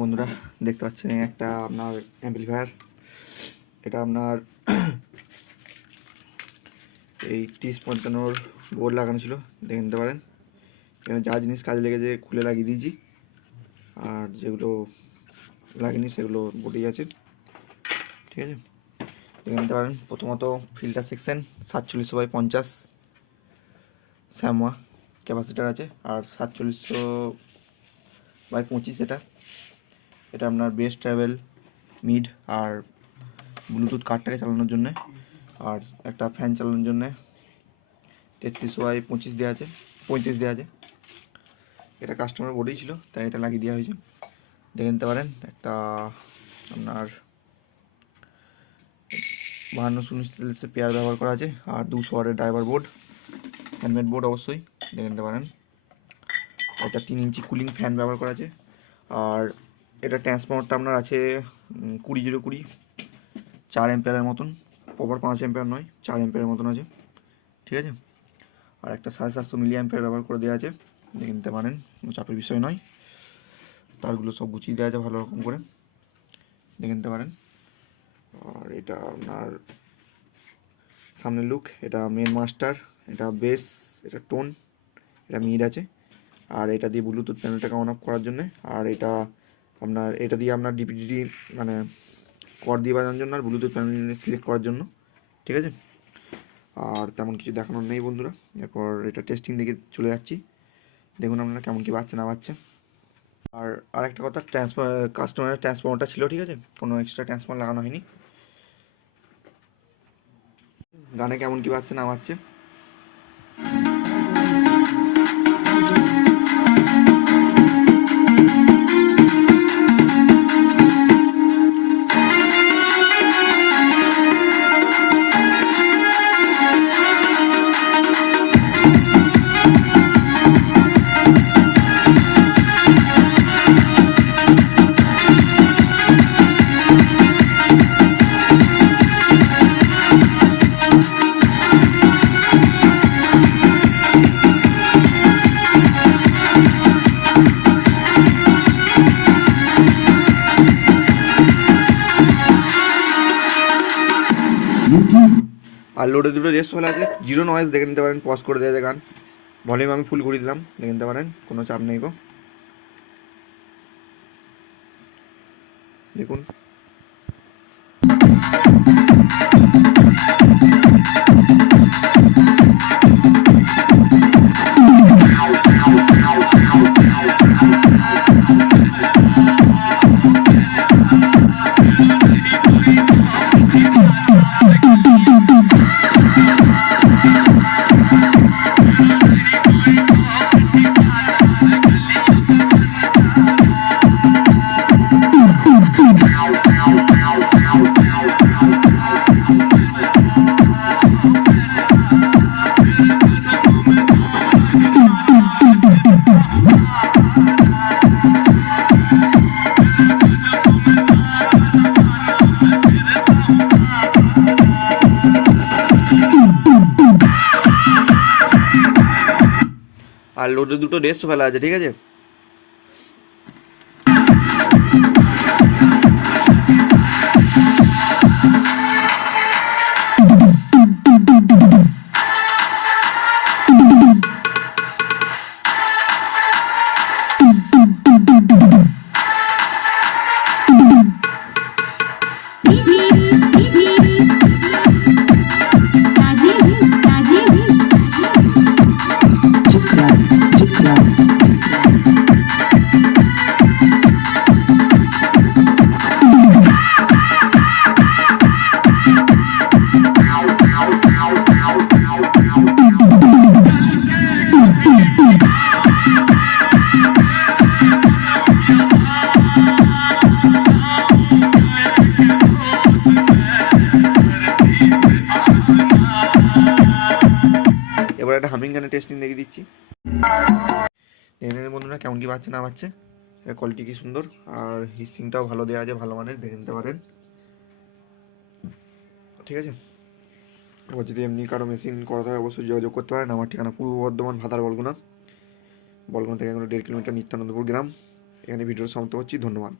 বন্ধুরা দেখতে পাচ্ছেন একটা আপনার অ্যাম্পলিফায়ার। এটা আপনার এই 30-55 বোর্ড লাগানো ছিল, দেখে নিতে পারেন। এখানে যা জিনিস কাজে লেগেছে খুলে লাগিয়ে দিয়েছি, আর যেগুলো লাগেনি সেগুলো বোর্ডেই আছে, ঠিক আছে, দেখে নিতে পারেন। প্রথমত ফিল্টার সেকশন 4750 স্যামোয়া ক্যাপাসিটার আছে, আর 4700/25 এটা আপনার বেস ট্রাভেল মিড আর ব্লুটুথ কার্ডটাকে চালানোর জন্য, আর একটা ফ্যান চালানোর জন্য 33/25 দেওয়া আছে, 35 দেওয়া আছে। এটা কাস্টমার বোর্ডেই ছিল, তাই এটা লাগিয়ে দেওয়া হয়েছে, দেখে নিতে পারেন। একটা আপনার 52-49 পেয়ার ব্যবহার করা আছে, আর 200 ওয়াটের ড্রাইভার বোর্ড, হ্যান্ডমেড বোর্ড অবশ্যই, দেখে নিতে পারেন। একটা 3 ইঞ্চি কুলিং ফ্যান ব্যবহার করা আছে, আর এটা ট্রান্সফর্মারটা আপনার আছে 20-0-20 4 অ্যাম্পিয়ারের মতন, প্রপার 5 অ্যাম্পিয়ার নয়, 4 অ্যাম্পিয়ারের মতন আছে, ঠিক আছে। আর একটা 750 মিলি অ্যাম্পিয়ার ব্যবহার করে দেওয়া আছে, দেখে নিতে পারেন, কোনো চাপের বিষয় নয়। তারগুলো সব গুছিয়ে দেওয়া আছে ভালো রকম করে, দেখে নিতে পারেন। আর এটা আপনার সামনের লুক, এটা মেন মাস্টার, এটা বেস, এটা টোন, এটা মিড আছে, আর এটা দিয়ে ব্লুটুথ প্যানেলটাকে অন অফ করার জন্য, আর এটা দিয়ে আপনার ডিপিডিটি মানে কর দিয়ে বাজানোর জন্য, আর ব্লুটুথ প্যানেল সিলেক্ট করার জন্য, ঠিক আছে। আর তেমন কিছু দেখানোর নেই বন্ধুরা। এরপর এটা টেস্টিং দিকে চলে যাচ্ছি, দেখুন আপনারা কেমন কি বাজছে না বাজছে। আর আরেকটা কথা, কাস্টমারের ট্রান্সফর্মারটা ছিল, ঠিক আছে, কোনো এক্সট্রা ট্রান্সফর্মার লাগানো হয়নি। গানে কেমন কি বাজছে না বাজছে। আর লোডে দুটো রেস্ট ফেলা আছে, জিরো নয়েজ, দেখে নিতে পারেন। পজ করে দেওয়া আছে গান, ভলিউম আমি ফুল করে দিলাম, দেখে নিতে পারেন, কোনো চাপ নেই গো, দেখুন। আর লোডে দুটো রেস্ট ফেলা আছে, ঠিক আছে। এবার একটা হামিং গানের টেস্টিং দেখিয়ে দিচ্ছি, দেখে নিন বন্ধুরা কেমন কি বাজছে না বাজছে। এর কোয়ালিটি কি সুন্দর, আর হিসিংটাও ভালো দেওয়া আছে, ভালো মানের, দেখে নিতে পারেন, ঠিক আছে। এবার যদি এমনি কারো মেশিন করাতে হয় অবশ্যই যোগাযোগ করতে পারেন। আমার ঠিকানা পূর্ব বর্ধমান, ভাতার বলগুনা থেকে এগুলো 1.5 কিলোমিটার, নিত্যানন্দপুর গ্রাম। এখানে ভিডিওটা সমাপ্ত করছি। ধন্যবাদ।